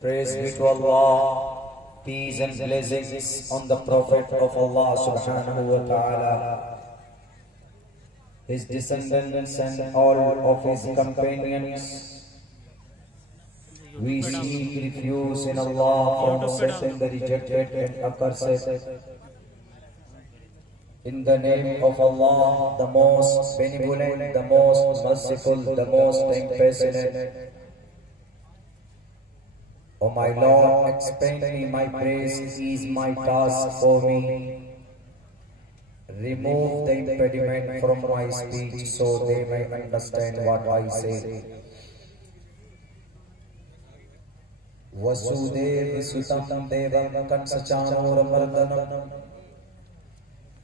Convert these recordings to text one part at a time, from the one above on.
Praise be to Allah, peace and blessings on the Prophet of Allah subhanahu wa ta'ala, his descendants and all of his companions. We seek refuge in Allah from Satan the rejected and accursed. In the name of Allah, the most benevolent, the most merciful, the most compassionate. O my Lord, explain me my praise, ease my task for me. Remove the impediment from my speech so they may understand what I say. Vasudev Sutam Devam Kansachanuramardanam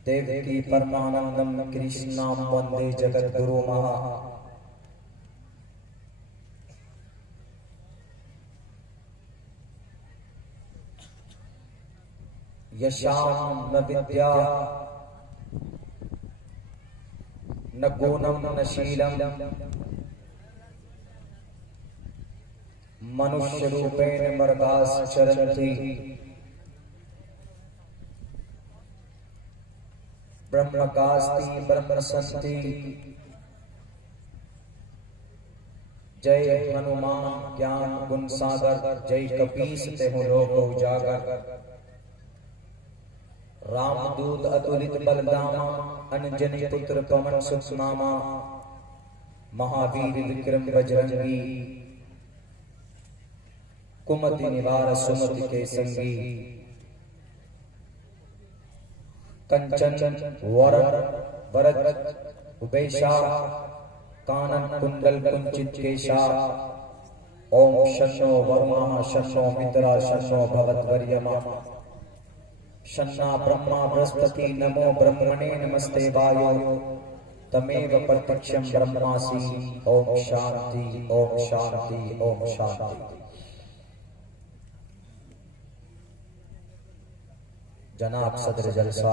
Devaki Paramanandam Krishnam Vande Jagat Guru Maha. Yasham na vidya na gunam na Sheelam मनुष्य रूपेण मर्दास चरन्ति ब्रह्मकास्ति ब्रह्मसंति जय हनुमान ज्ञान गुण सागर जय कपीस तेहु लोक उजागर रामदूत अतुलित बलदामा अंजनी पुत्र पवन सुत नामा महावीर विक्रम बजरंगी कुमति निवार सुमति के संगी कंचन वरण वरद उबेशा कानन कुंडल कुंचित केशा ओम शन्नो वरुणः शन्नो मित्रा शन्नो भवद्वर्यमा शन्ना ब्रह्मा बृहस्पति नमो ब्रह्मणे नमस्ते वायो तमेव प्रत्यक्षं ब्रह्मासि ओम शांति ओम शांति ओम शांति। जनाब सदर जलसा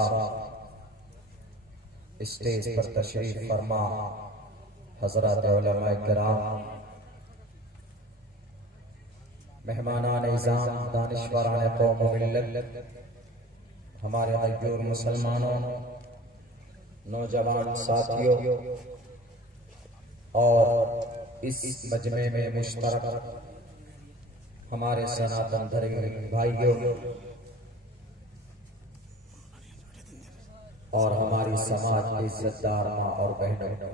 स्टेज पर तशरीफ फरमा, हजरत उलमा किराम, मेहमानान इज़ाम, दानिशवरान कौम व मिल्लत, हमारे हजूर मुसलमानों, नौजवान साथियों और इस मजमे में मुश्तरक हमारे सनातन धर्मी भाइयों और हमारी समाज के इज्जतदार माँ और बहनों,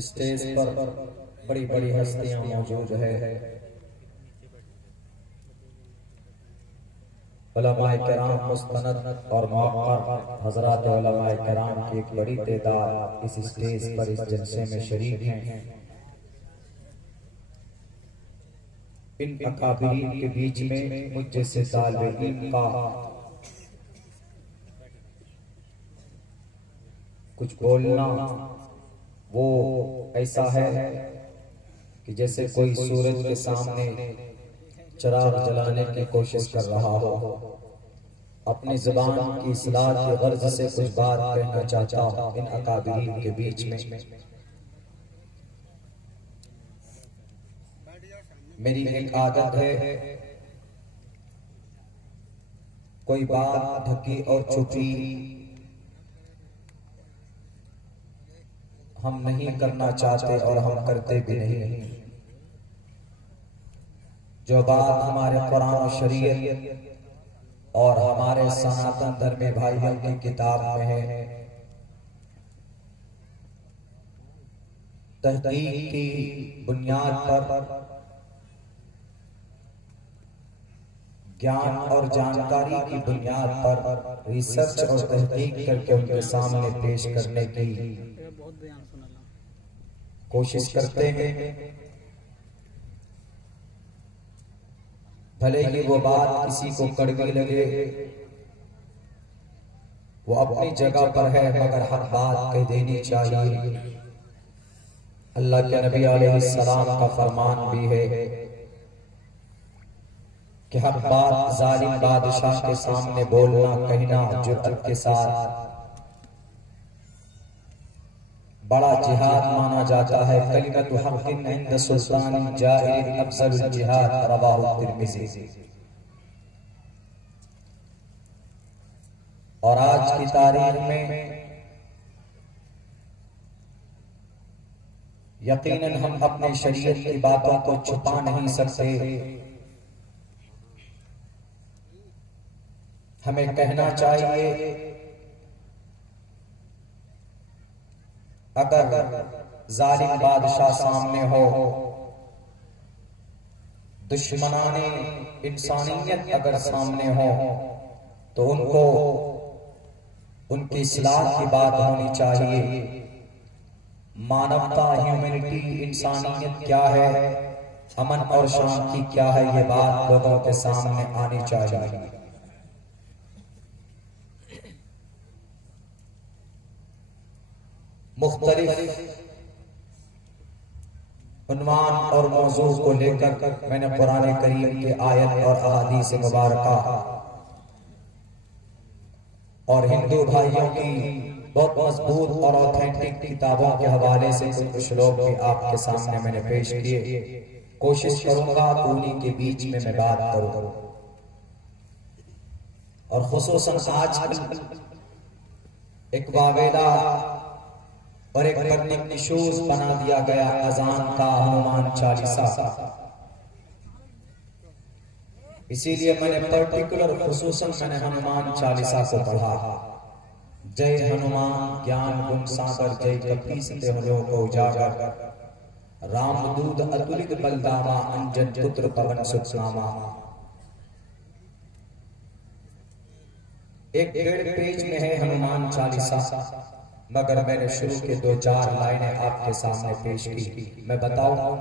स्टेज पर बड़ी बड़ी हस्तियां मौजूद है। उलमाए किराम मुस्तनद और मौक़र हज़रात उलमाए किराम की एक बड़ी तादाद इस स्टेज पर इस जलसे में शरीक हैं। इन अकाबिरीन के बीच में मुझ जैसे तालिब इल्म का कुछ बोलना वो ऐसा है कि जैसे कोई सूरज के सामने चिराग जलाने की कोशिश कर रहा हो। अपनी ज़ुबान की इस्लाह की गर्ज से कुछ बात कहना चाहता हूं इन अकाबिरीन के बीच में। मेरी एक आदत है, कोई बात ढकी और छुपी हम नहीं करना चाहते और हम करते भी नहीं। जो बात हमारे कुरान और शरीयत और हमारे सनातन धर्मी भाइयों की किताब में है, तहकीक की बुनियाद पर, ज्ञान और जानकारी की बुनियाद पर रिसर्च और तहकीक करके उनके सामने पेश करने की कोशिश करते हैं। भले ही वो बात किसी को कड़वी लगे, वो अपनी जगह पर है, मगर हर बात कह देनी चाहिए। अल्लाह के नबी अलैहिस्सलाम का फरमान भी है कि हर बात जालिम बादशाह के सामने बोलना, कहना जुर्रत के साथ बड़ा जिहाद माना जाता है। कलिमतु हक़्क़िन इंद सुल्तान जाइर अफ़ज़ल जिहाद, रवाहु तिर्मिज़ी। और आज की तारीख में यकीनन हम अपने शरीयत की बातों को छुपा नहीं सकते। हमें कहना चाहिए, अगर जालिम बादशाह सामने हो, दुश्मनाने इंसानियत अगर सामने हो, तो उनको उनकी इस्लाह की बात होनी चाहिए। मानवता, ह्यूमैनिटी, इंसानियत क्या है, अमन और शांति क्या है, ये बात लोगों के सामने आनी चाहिए। मुख्तलिफ उन्वान और मौजू को लेकर मैंने कुरान करीम के आयत और अहादीस मुबारका और हिंदू भाइयों की बहुत मजबूत और ऑथेंटिक किताबों के हवाले से कुछ श्लोक भी आपके सामने मैंने पेश किए। कोशिश करूंगा उन्हीं के बीच में मैं बात करूं, और खुसूसन आज एक वावेला और एक बर्निंग निशूज बना दिया गया अजान का हनुमान चालीसा। इसीलिए मैंने पर्टिकुलर खुसूसन मैंने हनुमान चालीसा को पढ़ा। जय हनुमान ज्ञान गुण सागर, जय कपीसते हलो को उजागर, राम दूध अतुलित बलदामा, अंजन पुत्र पवन सुतनामा। एक 1.5 पेज में है हनुमान चालीसा, मगर मैंने शुरू के 2-4 लाइनें आपके सामने पेश की। मैं बताऊं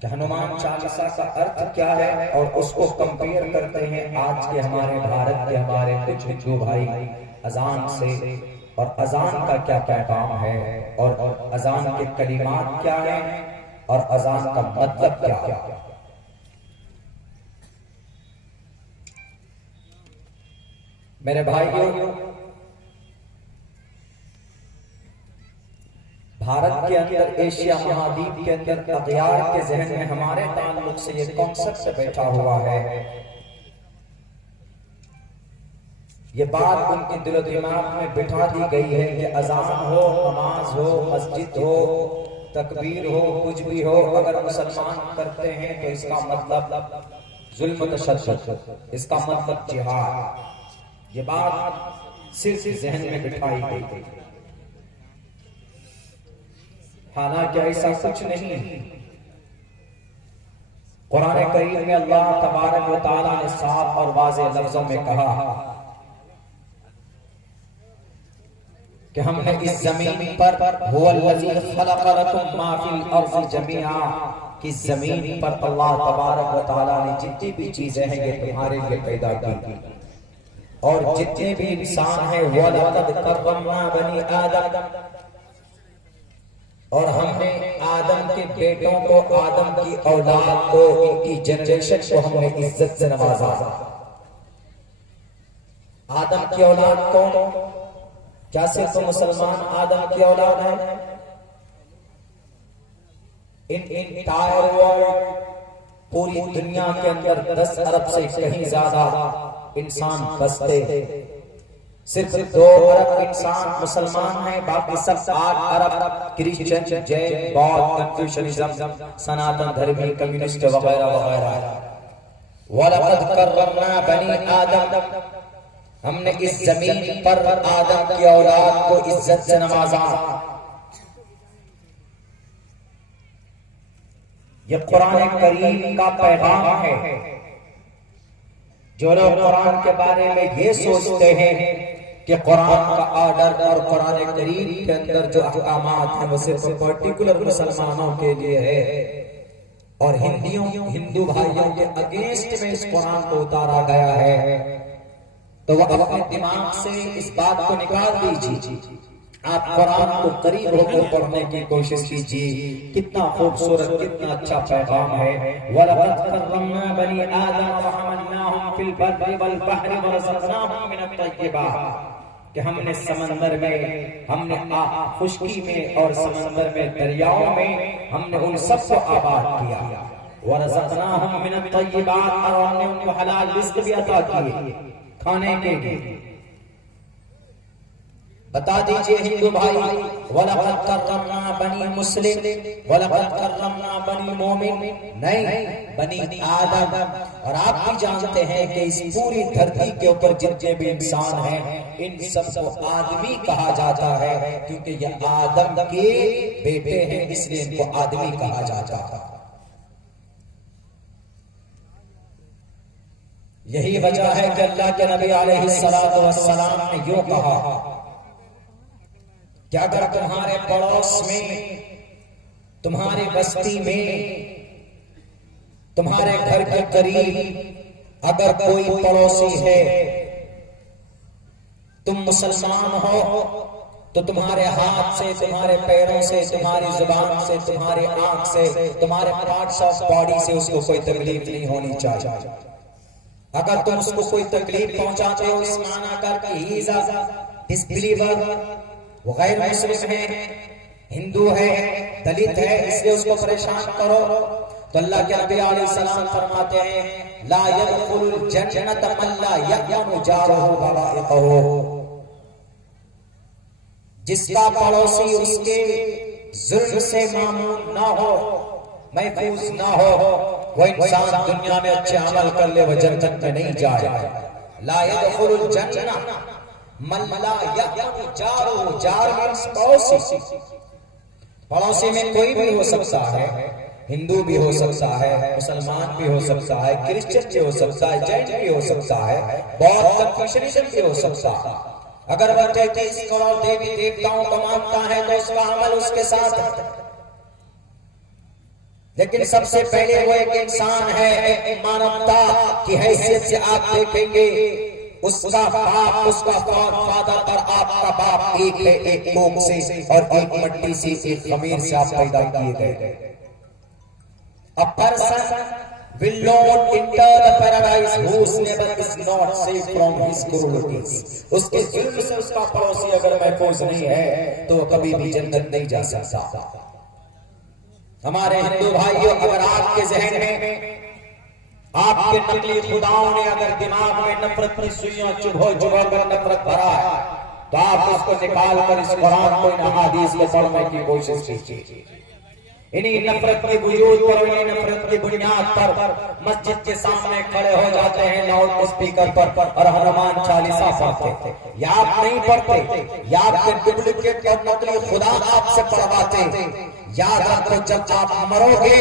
कि हनुमान चालीसा का अर्थ क्या है, और उसको कंपेयर करते हैं आज के हमारे भारत के हमारे कुछ हिंदू भाई अजान से, और अजान का क्या पैगाम है, और अजान के कलिमात क्या है, और अजान का मतलब क्या है। मेरे भाइयों, भारत के अंदर, एशिया महाद्वीप के अंदर अगयार के जहन में हमारे ताल्लुक से ये कॉन्सेप्ट बैठा हुआ है। ये बात उनके दिलो दिमाग में बिठा दी गई है कि अजान हो, नमाज हो, मस्जिद हो, तकबीर हो, कुछ भी हो, अगर मुसलमान करते हैं तो इसका मतलब जुल्म तशद्दुद, इसका मतलब जिहाद। ये बात सिर्फ जहन में बिठाई गई। हालांकि ऐसा कुछ नहीं। कुरान करीम में अल्लाह तबारक व तआला ने साफ और वाज़ेह लफ्जों में कहा कि हमने इस जमीन पर हुवल्लज़ी खलक़ लकुम मा फिल अर्ज़ि जमीआ, कि जमीन पर अल्लाह तबारक व तआला ने जितनी भी चीजें हैं ये तुम्हारे लिए पैदा की, और जितने भी इंसान हैं वलक़द कर्रमना बनी आदम, और हमने आदम के बेटों को, आदम की औलाद को, इनकी जनरेशन को हमने इज्जत से नवाजा। आदम की औलाद कौन? क्या सिर्फ मुसलमान आदम की औलाद है? इन इंटायर वर्ल्ड, पूरी दुनिया के अंदर 10 अरब से कहीं ज्यादा इंसान बसते, सिर्फ 2 अरब इंसान मुसलमान हैं, बाकी सब 8 अरब क्रिश्चियन, जैन, बौद्ध, कन्फ्यूशनिज्म, सनातन धर्मी, कम्युनिस्ट वगैरह वगैरह। वलक़द कर्रमना बनी आदम, हमने इस जमीन पर आदम की औलाद को इज्जत से नवाजा। यह कुरान करीम का पैगाम है। जो लोग कुरान के बारे में ये सोचते हैं कि कुरान का ऑर्डर और कुरान करीम के अंदर जो अहकामात हैं वो सिर्फ पर्टिकुलर मुसलमानों के लिए है और हिंदू भाइयों के अगेंस्ट में इस कुरान को उतारा गया है, तो वह अपने दिमाग से इस बात को निकाल दीजिए। आप कुरान को करीब होकर पढ़ने की कोशिश कीजिए। कितना खूबसूरत, कितना अच्छा पैगाम है। वलक़द कर्रमना बनी आदम व हमलनाहुम फिल बर्रि वल बहरि व रज़क़नाहुम मिनत तय्यिबात, कि हमने समंदर में, हमने खुश्की में और समंदर में, दरियाओं में हमने उन सबको आबाद किया। व रज़क़नाहुम मिनत तय्यिबात, और हमने उनको हलाल रिज़्क़ भी अता किए खाने के लिए। बता दीजिए हिंदू भाई, वलक़द कर्रमना बनी मुस्लिम, वलक़द कर्रमना बनी मोमिन, नहीं, बनी आदम। और आप भी जानते हैं कि इस पूरी धरती के ऊपर जितने भी इंसान हैं इन सबको आदमी कहा जाता है, क्योंकि ये आदम के बेटे हैं, इसलिए इनको आदमी कहा जाता है। यही वजह है कि अल्लाह के नबी अलैहिस्सलातु वस्सलाम ने यूं कहा कि अगर तुम्हारे पड़ोस में, तुम्हारी बस्ती में, तुम्हारे घर के करीब अगर कोई पड़ोसी है, तुम मुसलमान हो, तो तुम्हारे हाथ से, तुम्हारे पैरों से, तुम्हारी जुबान से, तुम्हारी आंख से, तुम्हारे पार्ट्स ऑफ बॉडी से उसको कोई तकलीफ नहीं होनी चाहिए। अगर तुम उसको कोई तकलीफ पहुंचाते हो इस माना करके ही इज अ डिसबिलीवर, वो गैर मुस्लिम है, हिंदू है, दलित है, इसलिए उसको परेशान करो, तो अल्लाह के नबी अलैहि सलाम फरमाते हैं ला यदखुलुल जन्नत मन ला यअमनु जारुहु बवाइक़हु, जिसका पड़ोसी उसके जुल्म से मामून ना हो, महफूज ना हो, वो इंसान दुनिया में अच्छे अमल कर ले, वह जन्नत में नहीं जाए। ला यदखुलुल जन्नत मन ला यअमनु जारुहु, जार मींस पड़ोसी। पड़ोसी में कोई भी हो सकता है, हिंदू भी हो सकता है, मुसलमान भी हो सकता है, क्रिश्चियन भी हो सकता है, जैन भी हो सकता है, बौद्ध कन्फ्यूशनिज्म भी हो सकता है। अगर वह 33 करोड़ देवी देवताओं को मानता है तो उसका अमल उसके साथ है, लेकिन सबसे पहले वो एक इंसान है, एक मानवता की हैसियत से आप देखेंगे उसका बाप, उसका फादर और आपका बाप एक है, एक कोख से और एक मट्टी से, एक खमीर से आप पैदा किए गए। A person will not enter the paradise whose neighbor is not safe from his cruelties. उसके जुल्म से उसका पड़ोसी अगर महफूज नहीं है तो कभी भी जन्नत नहीं जा सकता। हमारे हिंदू भाइयों, अगर आपके जहन में आपके नकली खुदाओं ने अगर दिमाग में नफरत की सुइयां चुभो कर नफरत भरा है, तो आप उसको निकाल कर इस कुरान को, इन हदीस को पढ़ने की कोशिश कीजिए। इन्हीं नफरत की वजूद पर, इन्हीं नफरत की बुनियाद पर मस्जिद के सामने खड़े हो जाते हैं लाउड स्पीकर पर और हनुमान चालीसा पढ़ते। या आप नहीं पढ़ते, या आपके डुप्लीकेट और नकली खुदा आपसे पढ़वाते, याद रखो जब आप मरोगे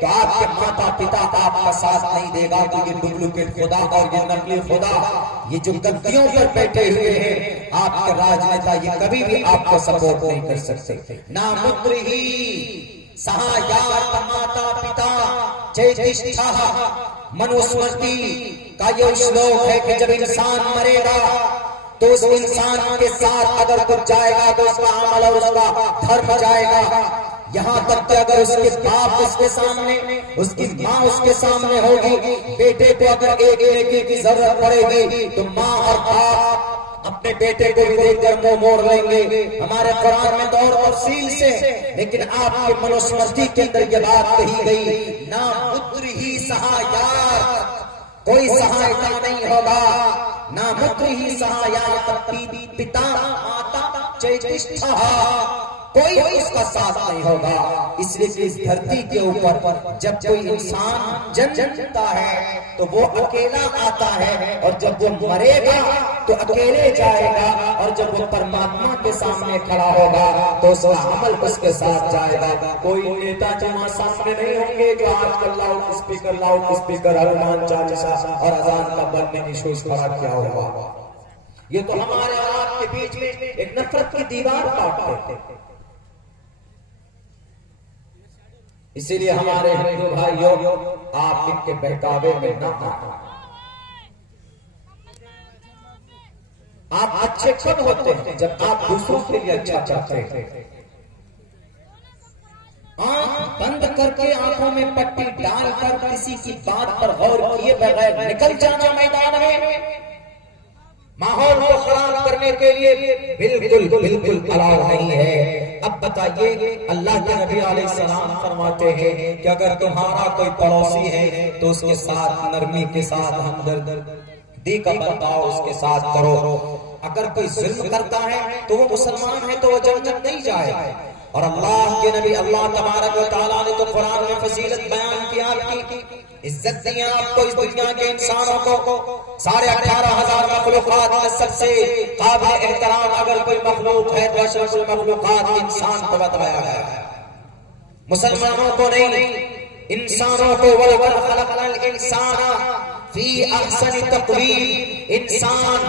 तो आपके माता पिता आपका साथ नहीं देगा, क्योंकि डुप्लीकेट खुदा और ये नकली खुदा, ये जो गद्दियों पर बैठे हुए हैं आपके राजनेता, ये कभी भी आपको सपोर्ट नहीं कर सकते। ना पुत्र ही सहायात माता पिता चैतिष्ठा, मनुस्मृति का ये श्लोक है कि जब इंसान मरेगा तो उस इंसान के साथ अगर कुछ जाएगा तो उसका अमल और उसका धर्म जाएगा। यहाँ तक कि अगर उसके बाप उसके सामने, उसकी माँ उसके सामने होगी, बेटे को अगर एक नेकी की जरूरत पड़ेगी तो माँ और बाप अपने बेटे को भी देखकर मुंह मोड़ लेंगे। हमारे कुरान में तो और तफसील से, लेकिन आपके मनुस्मृति के अंदर ये बात कही गई, ना पुत्र ही सहायात, कोई सहायता नहीं होगा, ना पुत्र ही सहायात पिता माता चैतिष्ठा, कोई उसका साथ नहीं होगा। इसलिए कि इस धरती के ऊपर जब कोई इंसान जन्मता है तो वो अकेला आता है, और जब वो मरेगा तो अकेले जाएगा, और जब वो परमात्मा के सामने खड़ा होगा तो उसका अमल उसके साथ जाएगा। कोई नेता जो वहां सामने नहीं होंगे जो आजकल लाउड स्पीकर हनुमान चालीसा और अजान का बनने की सोच खड़ा किया होगा। ये तो हमारे और आपके बीच में एक नफरत की दीवार काटते थे। इसीलिए हमारे हिंदू भाइयों, आप इनके बहकावे में ना आए। आप अच्छे कब होते हैं? जब आप दूसरों के लिए अच्छा चाहते हैं। आंख बंद करके आंखों में पट्टी डालकर किसी की बात पर गौर किए बगैर निकल जाना मैदान में, माहौल को खराब करने के लिए बिल्कुल अलाउ नहीं है। अब बताइए, अल्लाह के नबी अलैहिस्सलाम फरमाते हैं कि अगर तुम्हारा कोई पड़ोसी है तो उसके साथ नरमी के साथ हमदर्दी का बर्ताव उसके साथ करो। अगर कोई जुल्म करता है तो वो मुसलमान है तो वो जन्नत नहीं जाए। और अल्लाह के नबी अल्लाह तबारक व तआला ने तो कुरान में फजीलत बयान की, आपकी इज्जत दी आपको इस दुनिया के इंसानों को। 18,500 मखलूकात में सबसे काबिल एहतराम अगर कोई मखलूक है तो अशरफुल मखलूकात इंसान को बताया गया है, मुसलमानों को नहीं, इंसानों को। वलक़द खलक़नल इंसाना फी अहसनि तक़वीम, इंसान,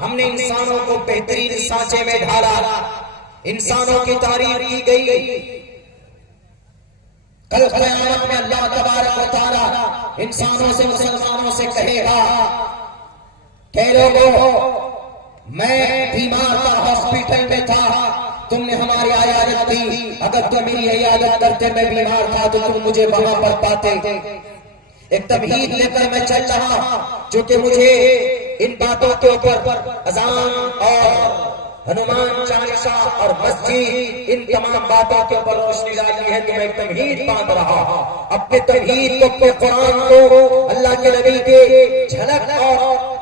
हमने इंसानों को बेहतरीन सांचे में ढाला। इंसानों की तारीफ की गई। कल क़यामत में अल्लाह तबारक व तआला इंसानों से, मुसलमानों से कहेगा कि लोगों, मैं बीमार था, हॉस्पिटल में था, तुमने हमारी इयादत की, अगर तुम मेरी इयादत करते, मैं बीमार था तो तुम मुझे वहां पर पाते। एक तमहीद लेकर मैं चल रहा, क्योंकि मुझे इन बातों के ऊपर अज़ान और हनुमान चालीसा और मस्जिद, इन तमाम बातों के ऊपर रोशनी डाली है। तो मैं तमहीद बांध रहा, अपने तमहीद को, अपने कुरान को, अल्लाह के नबी के झलक और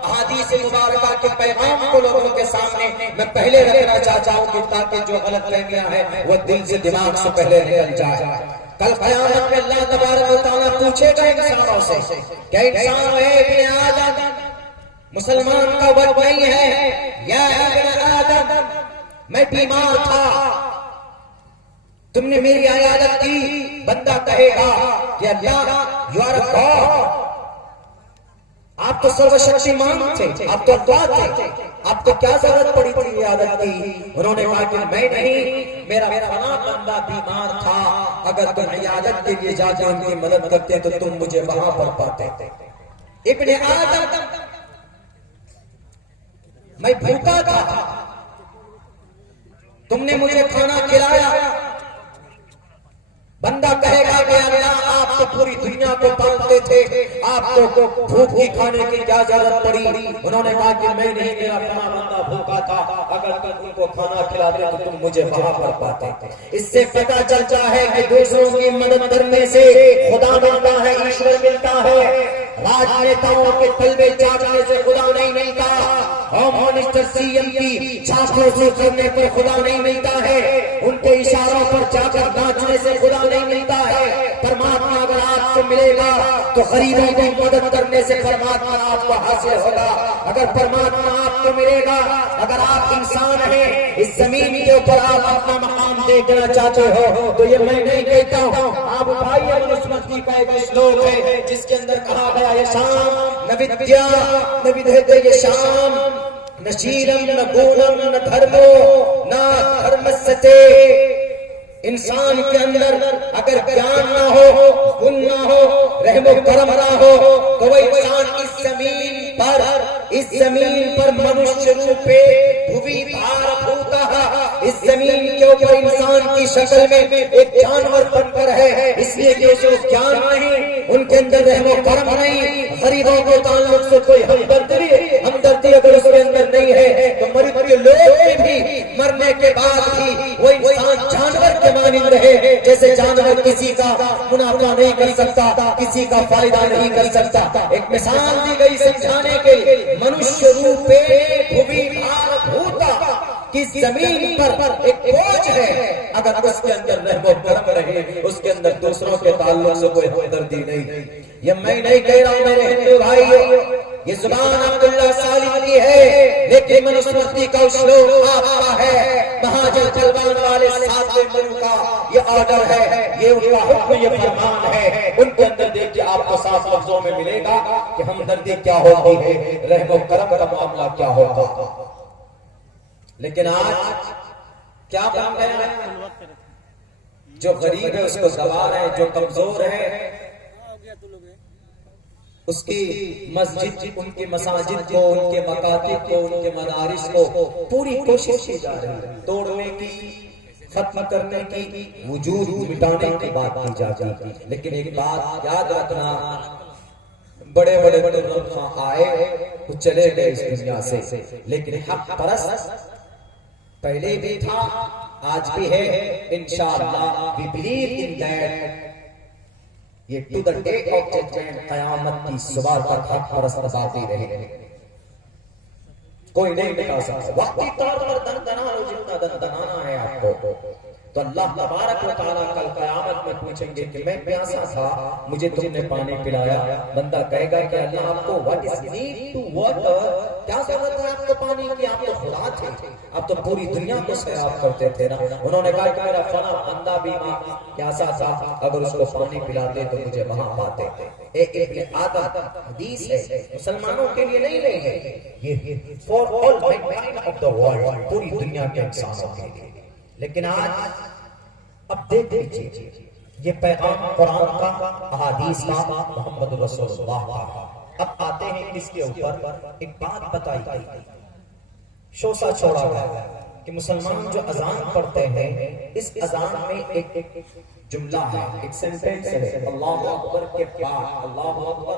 अहादीस मुबारका के पैगाम को लोगों के सामने मैं पहले रखना चाहता हूँ, ताकि जो गलत फहमियां हैं वो दिल से, दिमाग से पहले निकल जाए। कल क़यामत में अल्लाह तबारक व तआला पूछेगा इंसानों से, क्या इंसान है इब्ने आदम, मुसलमान का वर्ग नहीं है, या इब्ने आदम, मैं बीमार था, तुमने मेरी इयादत की। बंदा कहेगा कि अल्लाह, यू आर गॉड, आप तो सर्वशक्तिमान थे, आप तो अल्लाह थे, आपको क्या जरूरत पड़ी थी इयादत की? उन्होंने कहा कि मैं नहीं, मेरा फलां बंदा बीमार था, अगर तुम इयादत के लिए जाके उनकी मदद करते तो तुम मुझे वहां पर पाते। इब्ने आदम, मैं भूखा था, तुमने मुझे खाना खिलाया। बंदा कहेगा कि अल्लाह, आप तो पूरी दुनिया को पालते थे, आपको भूख की खाने की क्या जरूरत पड़ी? उन्होंने कहा कि मैं नहीं, मेरा फलां बंदा भूखा था, अगर तुम उनको खाना खिलाते तो तुम मुझे वहां पर पाते। इससे पता चलता है कि दूसरों की मदद करने से खुदा मिलता है, ईश्वर मिलता है। राजनेताओं के तलबे चाटने से खुदा नहीं मिलता, होम मिनिस्टर सीएम की चापलूसी करने पर खुदा नहीं मिलता है, उनके इशारों पर जाकर नाचने से खुदा नहीं मिलता है। परमात्मा अगर आपको मिलेगा तो गरीबों की मदद करने से परमात्मा आपको हासिल होगा। अगर परमात्मा आपको मिलेगा, अगर आप इंसान हैं, इस जमीन के ऊपर आप अपना मकाम देखना चाहते हो तो ये मैं नहीं कहता हूँ, आप उठाइए मनुस्मृति का एक श्लोक है जिसके अंदर कहा गया है शाम न विद्या न विधेयते ये शाम न शीलम न गुणम न धर्मो न धर्मस्यते। इंसान के अंदर अगर ज्ञान ना हो, गुण ना हो, रहमो करम ना हो तो वह इंसान इस जमीन पर मनुष्य रूपे भुवि भारभूतः, इस जमीन के ऊपर इंसान की शक्ल में एक जानवर बनकर है। इसलिए कि उसे ज्ञान नहीं, उनके अंदर रहमो करम नहीं, गरीबों के ताल्लुक से कोई हमदर्दी अगर उसके अंदर नहीं है तो मरीज के लोग भी मरने के बाद भी वो इंसान जानवर के मानिंद रहे। जैसे जानवर किसी का मुनाफा नहीं कर सकता, किसी का फायदा नहीं कर सकता। एक मिसाल दी गई समझाने के लिए, मनुष्य रूपे भुवि भारभूता की जमीन पर एक बोझ है, अगर उसके अंदर रहमो करम रहे, उसके अंदर दूसरों के ताल्लुक से कोई हमदर्दी नहीं। ये मैं नहीं कह रहा हूं मेरे हिंदू भाइयों, ये जुबान अब्दुल्ला सालिम की है, लेकिन मनुस्मृति का श्लोक आपका है। महाजन चलवान वाले सातवें मनु का ये ऑर्डर है, ये उनका हुक्म, ये फरमान है। उनके अंदर देखिए आपको साफ लफ्जों में मिलेगा कि हमदर्दी क्या होती है, रहमो करम का मामला क्या होगा। लेकिन आज क्या बन गया है, जो गरीब है उसको दबा रहे हैं, जो कमजोर है उसकी मस्जिद, उनकी मसाजिद को, उनके मकातिब को, उनके मदारिस को पूरी कोशिश की जा रही है तोड़ने की, खत्म करने की, वजूद मिटाने की बात की जाती है। लेकिन एक बात याद रखना, बड़े बड़े तुर्रम आए वो चले गए इस दुनिया से, लेकिन हक परस्त पहले भी था, आज भी है, इंशाअल्लाह वी बिलीव इन दैट। ये to the day of judgement, कयामत की सुबह तक हक परस्त बातें रहेंगे, कोई नहीं मिटा सकता। वक्ती तौर पर दंदना लो जितना दंदनाना है आपको, तो अल्लाह तबारक व तआला कल कयामत में पूछेंगे कि मैं प्यासा था, मुझे तुमने पानी पिलाया। बंदा कहेगा कि अल्लाह आपको what is need to water, क्या जरूरत है आपको पानी की, आप तो खुदा थे, आप तो पूरी दुनिया को सैराब करते थे ना। उन्होंने कहा कि मेरा फला बंदा भी प्यासा था, अगर उसको पानी पिलाते तो मुझे वहां पाते। एक आदत हदीस है, मुसलमानों के लिए नहीं है, ये for all Mankind of the world, पूरी दुनिया के इंसानों के लिए। लेकिन आज अब देख लीजिए, ये पैगाम कुरान का, अहादीस का, मोहम्मद रसूलुल्लाह का। अब आते हैं इसके ऊपर एक बात बताई गई, शोषा छोड़ा गया कि मुसलमान जो अजान पढ़ते हैं, इस अजान में एक जुमला है, एक सेंटेंस है, अल्लाहु अकबर के बाद, अल्लाहु अकबर